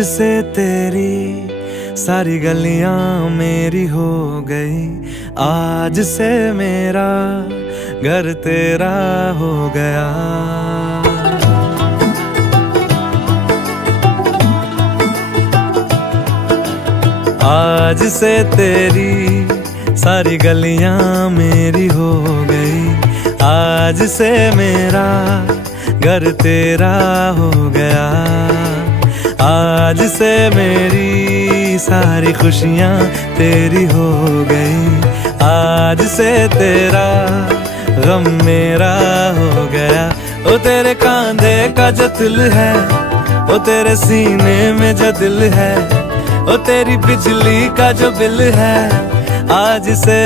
आज से तेरी सारी गलियां मेरी हो गई, आज से मेरा घर तेरा हो गया। आज से तेरी सारी गलियां मेरी हो गई, आज से मेरा घर तेरा हो गया। आज से मेरी सारी खुशियां तेरी हो गई, आज से तेरा गम मेरा हो गया। ओ तेरे कांधे का जो दिल है, ओ तेरे सीने में जो दिल है, ओ तेरी बिजली का जो बिल है, आज से